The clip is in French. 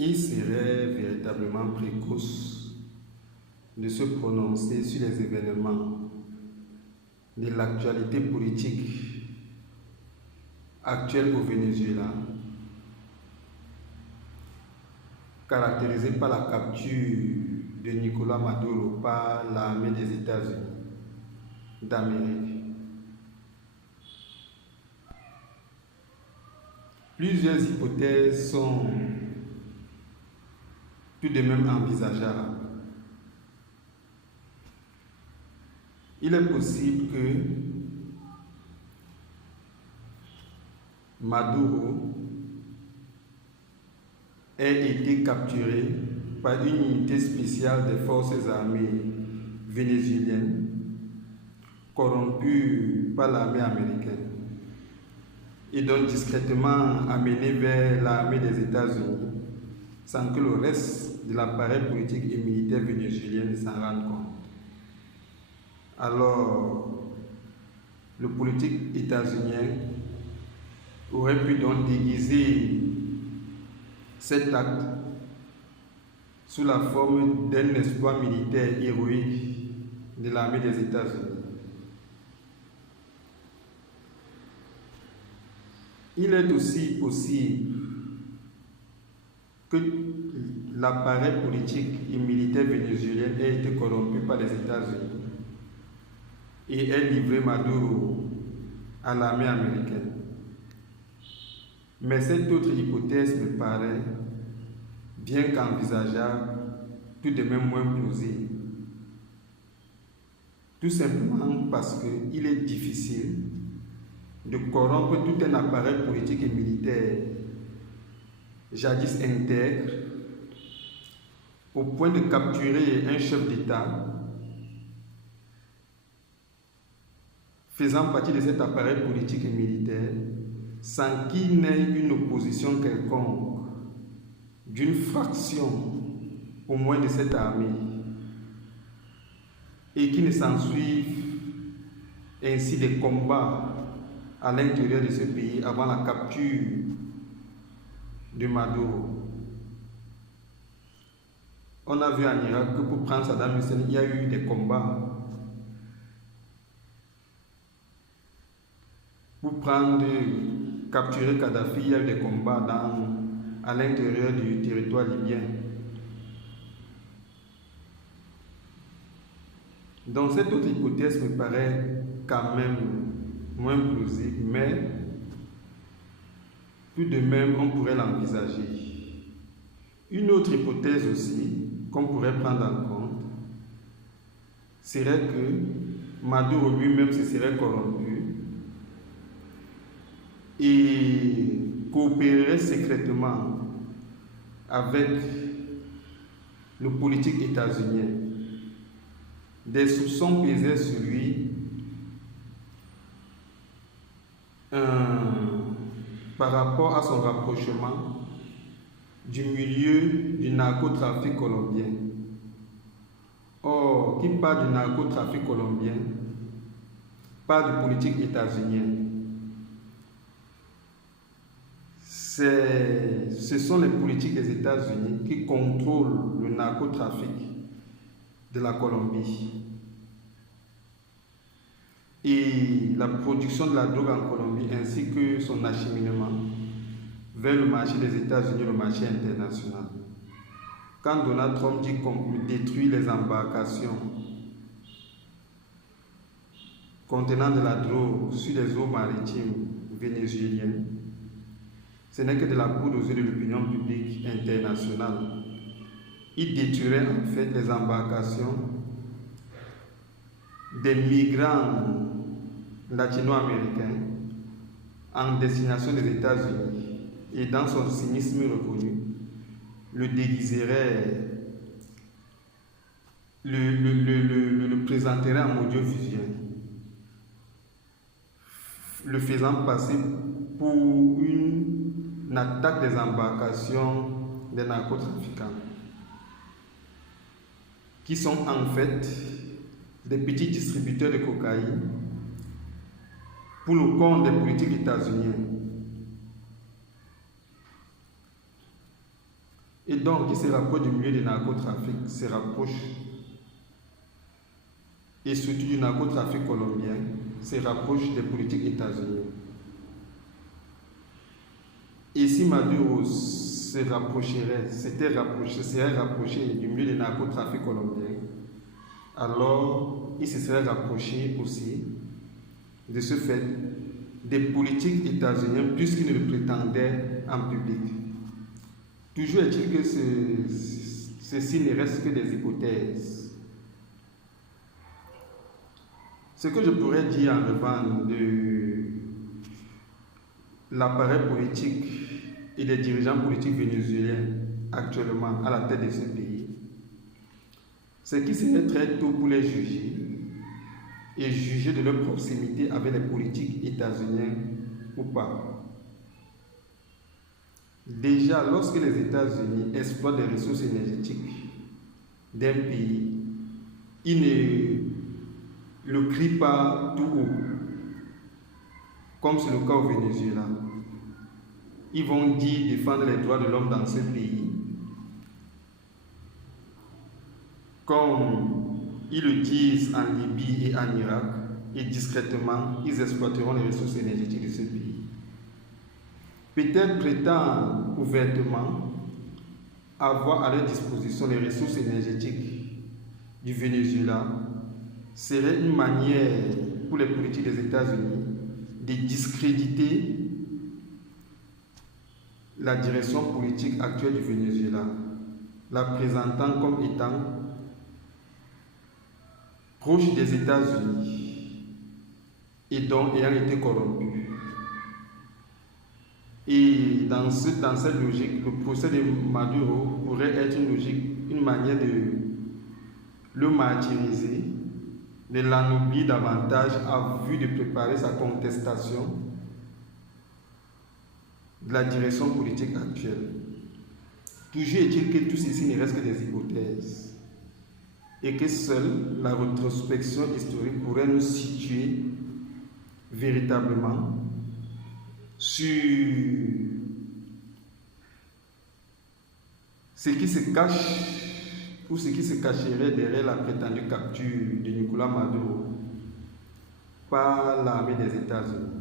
Il serait véritablement précoce de se prononcer sur les événements de l'actualité politique actuelle au Venezuela, caractérisée par la capture de Nicolás Maduro par l'armée des États-Unis d'Amérique. Plusieurs hypothèses sont tout de même envisageables. Il est possible que Maduro ait été capturé par une unité spéciale des forces armées vénézuéliennes corrompue par l'armée américaine et donc discrètement amené vers l'armée des États-Unis sans que le reste de l'appareil politique et militaire vénézuélien ne s'en rende compte. Alors, le politique états-unien aurait pu donc déguiser cet acte sous la forme d'un exploit militaire héroïque de l'armée des États-Unis. Il est aussi possible que l'appareil politique et militaire vénézuélien ait été corrompu par les États-Unis et ait livré Maduro à l'armée américaine. Mais cette autre hypothèse me paraît, bien qu'envisageable, tout de même moins plausible. Tout simplement parce qu'il est difficile de corrompre tout un appareil politique et militaire jadis intègre au point de capturer un chef d'État faisant partie de cet appareil politique et militaire sans qu'il n'ait une opposition quelconque d'une fraction au moins de cette armée et qu'il ne s'ensuive ainsi des combats à l'intérieur de ce pays avant la capture de Maduro. On a vu en Irak que pour prendre Saddam Hussein, il y a eu des combats. Pour capturer Kadhafi, il y a eu des combats à l'intérieur du territoire libyen. Donc cette autre hypothèse me paraît quand même moins plausible, mais tout de même on pourrait l'envisager. Une autre hypothèse aussi qu'on pourrait prendre en compte serait que Maduro lui-même se serait corrompu et coopérerait secrètement avec le politique états-unien. Des soupçons pesaient sur lui par rapport à son rapprochement du milieu du narcotrafic colombien. Or, qui parle du narcotrafic colombien parle du politique états-unien. Ce sont les politiques des États-Unis qui contrôlent le narcotrafic de la Colombie. Et la production de la drogue en Colombie ainsi que son acheminement vers le marché des États-Unis, le marché international. Quand Donald Trump dit qu'on détruit les embarcations contenant de la drogue sur les eaux maritimes vénézuéliennes, ce n'est que de la poudre aux yeux de l'opinion publique internationale. Il détruirait en fait les embarcations des migrants latino-américains en destination des États-Unis et dans son cynisme reconnu, le déguiserait, le présenterait en audiovisuel, le faisant passer pour une attaque des embarcations des narcotrafiquants, qui sont en fait des petits distributeurs de cocaïne pour le compte des politiques états-uniens. et donc qui se rapproche du milieu du narcotrafic, se rapproche, et surtout du narcotrafic colombien, se rapproche des politiques états-uniennes. Et si Maduro serait rapproché du milieu du narcotrafic colombien, alors il se serait rapproché aussi de ce fait des politiques états-uniennes puisqu'il ne le prétendait en public. Toujours est-il que ceci ne reste que des hypothèses. Ce que je pourrais dire en revanche de l'appareil politique et des dirigeants politiques vénézuéliens actuellement à la tête de ce pays, c'est qu'il serait très tôt pour les juger et juger de leur proximité avec les politiques états-uniennes ou pas. Déjà, lorsque les États-Unis exploitent les ressources énergétiques d'un pays, ils ne le crient pas tout haut, comme c'est le cas au Venezuela. Ils vont dire défendre les droits de l'homme dans ce pays, comme ils le disent en Libye et en Irak, et discrètement, ils exploiteront les ressources énergétiques de ce pays. Peut-être prétendent ouvertement avoir à leur disposition les ressources énergétiques du Venezuela serait une manière pour les politiques des États-Unis de discréditer la direction politique actuelle du Venezuela, la présentant comme étant proche des États-Unis et donc ayant été corrompue. Et dans cette logique, le procès de Maduro pourrait être une manière de le martyriser, de l'anoblir davantage à vue de préparer sa contestation de la direction politique actuelle. Toujours est-il que tout ceci ne reste que des hypothèses et que seule la rétrospection historique pourrait nous situer véritablement sur ce qui se cache ou ce qui se cacherait derrière la prétendue capture de Nicolás Maduro par l'armée des États-Unis.